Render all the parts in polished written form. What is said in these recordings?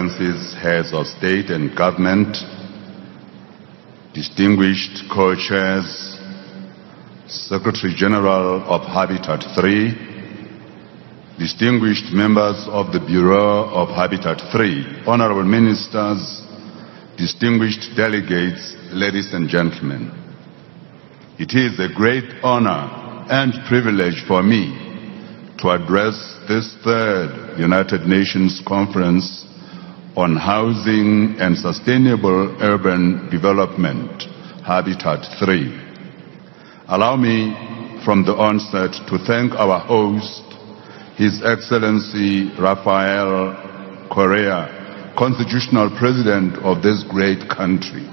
Excellencies, heads of state and government, distinguished co-chairs, Secretary General of Habitat 3, distinguished members of the Bureau of Habitat 3, honorable ministers, distinguished delegates, ladies and gentlemen. It is a great honor and privilege for me to address this third United Nations Conference on Housing and Sustainable Urban Development, Habitat 3. Allow me from the onset to thank our host, His Excellency Rafael Correa, Constitutional President of this great country,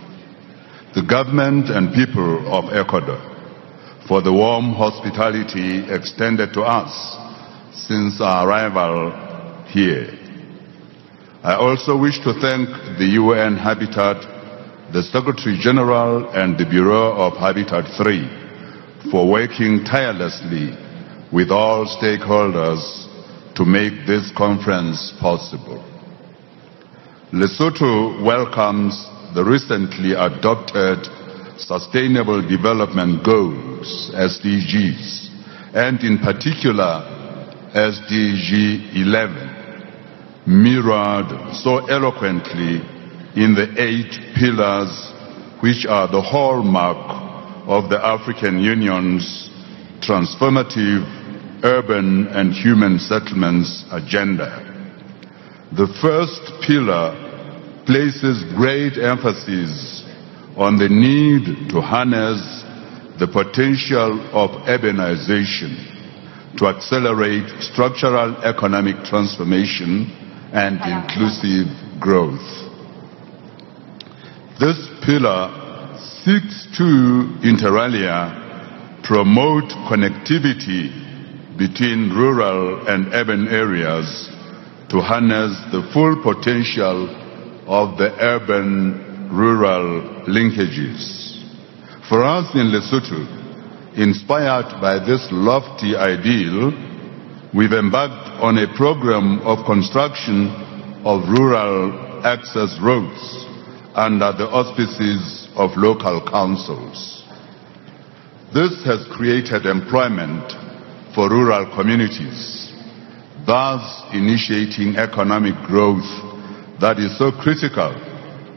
the government and people of Ecuador, for the warm hospitality extended to us since our arrival here. I also wish to thank the UN Habitat, the Secretary General and the Bureau of Habitat 3 for working tirelessly with all stakeholders to make this conference possible. Lesotho welcomes the recently adopted Sustainable Development Goals, SDGs, and in particular SDG 11, mirrored so eloquently in the 8 pillars which are the hallmark of the African Union's transformative urban and human settlements agenda. The first pillar places great emphasis on the need to harness the potential of urbanization to accelerate structural economic transformation and inclusive growth. This pillar seeks to, inter alia, promote connectivity between rural and urban areas to harness the full potential of the urban-rural linkages. For us in Lesotho, inspired by this lofty ideal, we've embarked on a program of construction of rural access roads under the auspices of local councils. This has created employment for rural communities, thus initiating economic growth that is so critical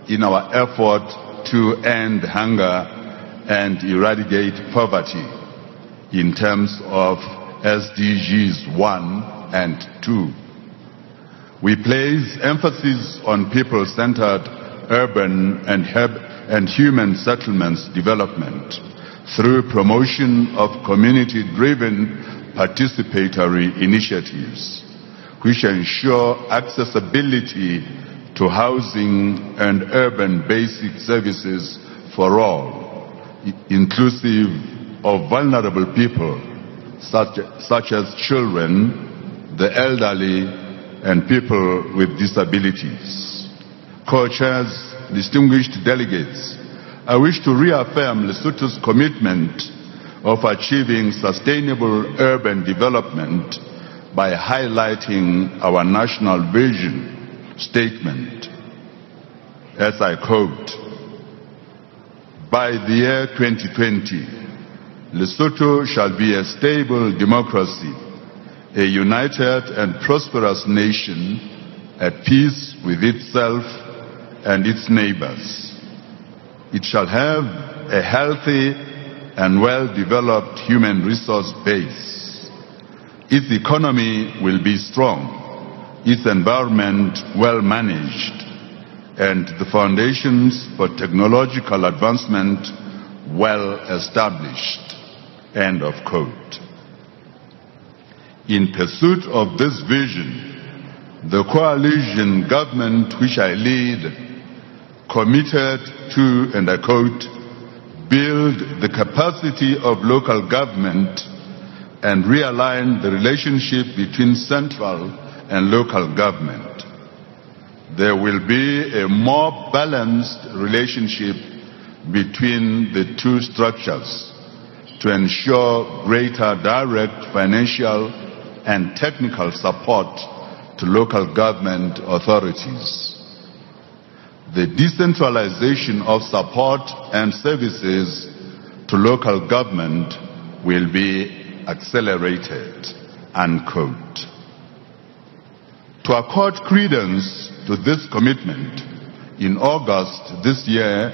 in our effort to end hunger and eradicate poverty in terms of SDGs 1 and 2. We place emphasis on people-centered urban and human settlements development through promotion of community-driven participatory initiatives which ensure accessibility to housing and urban basic services for all, inclusive of vulnerable people such as children, the elderly, and people with disabilities. Co-chairs, distinguished delegates, I wish to reaffirm Lesotho's commitment of achieving sustainable urban development by highlighting our national vision statement, as I quote, "By the year 2020, Lesotho shall be a stable democracy, a united and prosperous nation at peace with itself and its neighbors. It shall have a healthy and well-developed human resource base. Its economy will be strong, its environment well managed, and the foundations for technological advancement well established." End of quote. In pursuit of this vision, the coalition government which I lead committed to, and I quote, "build the capacity of local government and realign the relationship between central and local government. There will be a more balanced relationship between the two structures to ensure greater direct financial and technical support to local government authorities. the decentralization of support and services to local government will be accelerated, unquote. To accord credence to this commitment, in August this year,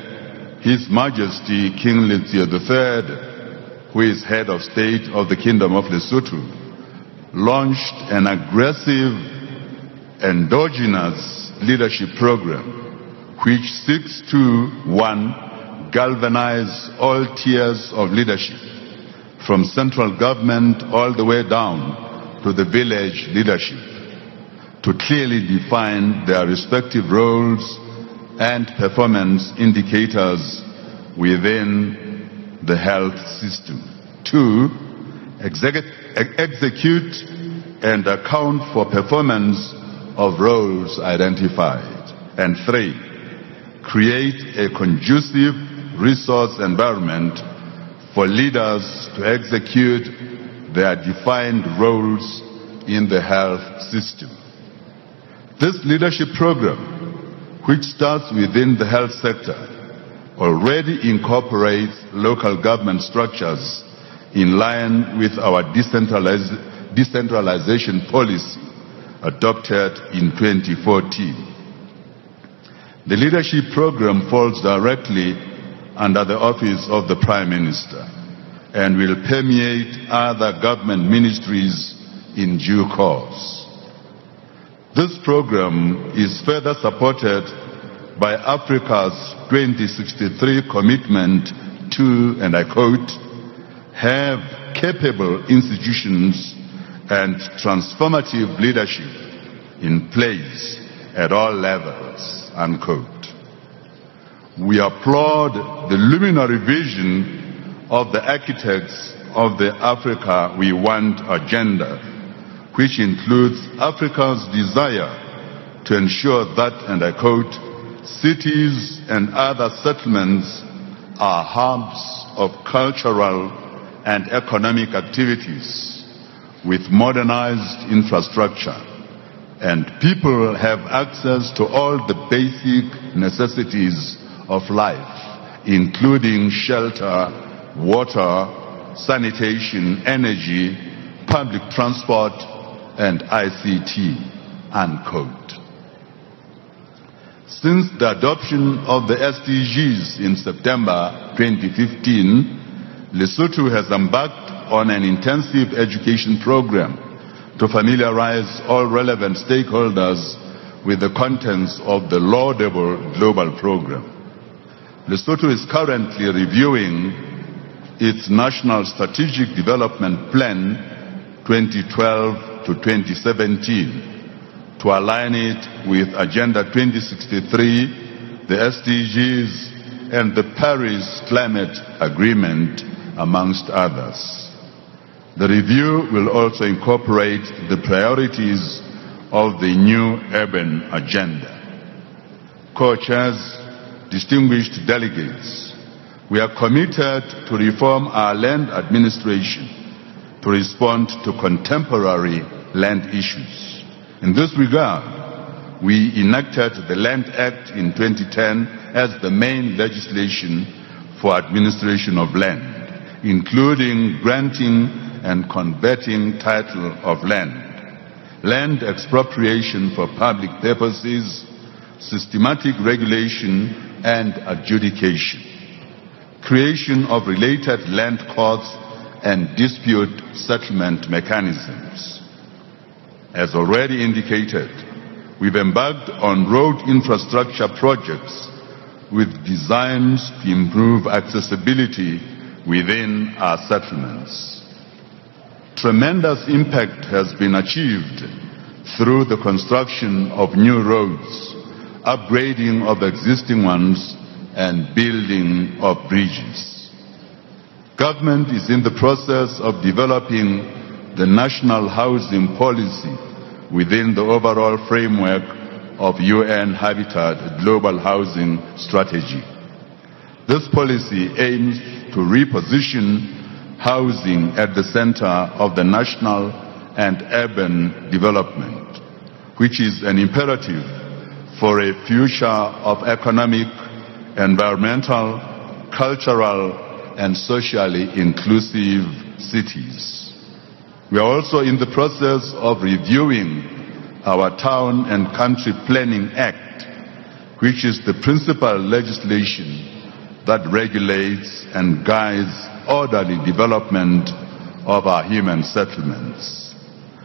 His Majesty King Letsie III, who is head of state of the Kingdom of Lesotho, launched an aggressive endogenous leadership program which seeks to, 1, galvanize all tiers of leadership, from central government all the way down to the village leadership, to clearly define their respective roles and performance indicators within the health system. 2, execute and account for performance of roles identified. And 3, create a conducive resource environment for leaders to execute their defined roles in the health system. This leadership program, which starts within the health sector, already incorporates local government structures in line with our decentralization policy adopted in 2014. The leadership program falls directly under the office of the Prime Minister and will permeate other government ministries in due course. This program is further supported by Africa's 2063 commitment to, and I quote, have capable institutions and transformative leadership in place at all levels, unquote. We applaud the luminary vision of the architects of the Africa We Want agenda, which includes Africa's desire to ensure that, and I quote, cities and other settlements are hubs of cultural and economic activities with modernized infrastructure, and people have access to all the basic necessities of life, including shelter, water, sanitation, energy, public transport, and ICT, unquote. Since the adoption of the SDGs in September 2015, Lesotho has embarked on an intensive education program to familiarize all relevant stakeholders with the contents of the laudable global program. Lesotho is currently reviewing its National Strategic Development Plan 2012 to 2017 to align it with Agenda 2063, the SDGs, and the Paris Climate Agreement, amongst others. The review will also incorporate the priorities of the new urban agenda. Co-chairs, distinguished delegates, we are committed to reform our land administration to respond to contemporary land issues. In this regard, we enacted the Land Act in 2010 as the main legislation for administration of land, including granting and converting title of land, land expropriation for public purposes, systematic regulation and adjudication, creation of related land courts and dispute settlement mechanisms. As already indicated, we've embarked on road infrastructure projects with designs to improve accessibility within our settlements. Tremendous impact has been achieved through the construction of new roads, upgrading of existing ones, and building of bridges. Government is in the process of developing the national housing policy within the overall framework of UN Habitat Global Housing Strategy. This policy aims to reposition housing at the center of the national and urban development, which is an imperative for a future of economic, environmental, cultural, and socially inclusive cities. We are also in the process of reviewing our Town and Country Planning Act, which is the principal legislation that regulates and guides orderly development of our human settlements.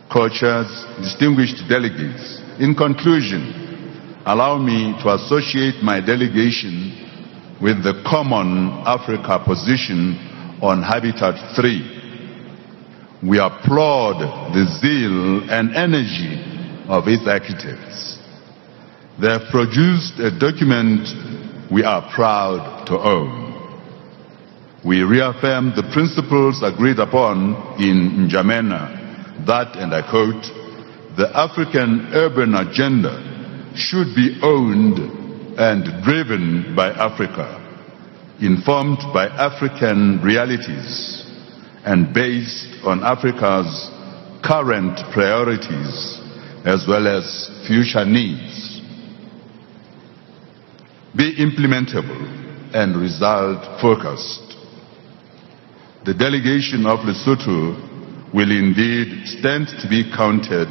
Co-chairs, distinguished delegates, in conclusion, allow me to associate my delegation with the common Africa position on Habitat 3. We applaud the zeal and energy of its architects. They have produced a document we are proud to own. We reaffirm the principles agreed upon in N'Djamena that, and I quote, "The African urban agenda should be owned and driven by Africa, informed by African realities, and based on Africa's current priorities as well as future needs. Be implementable and result-focused." The delegation of Lesotho will indeed stand to be counted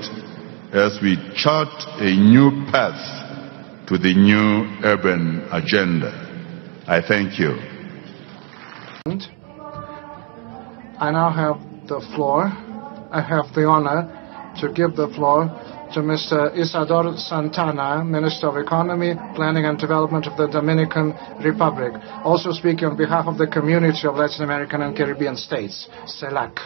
as we chart a new path to the new urban agenda. I thank you. I now have the floor. I have the honor to give the floor to Mr. Isidore Santana, Minister of Economy, Planning and Development of the Dominican Republic. Also speaking on behalf of the Community of Latin American and Caribbean States, CELAC.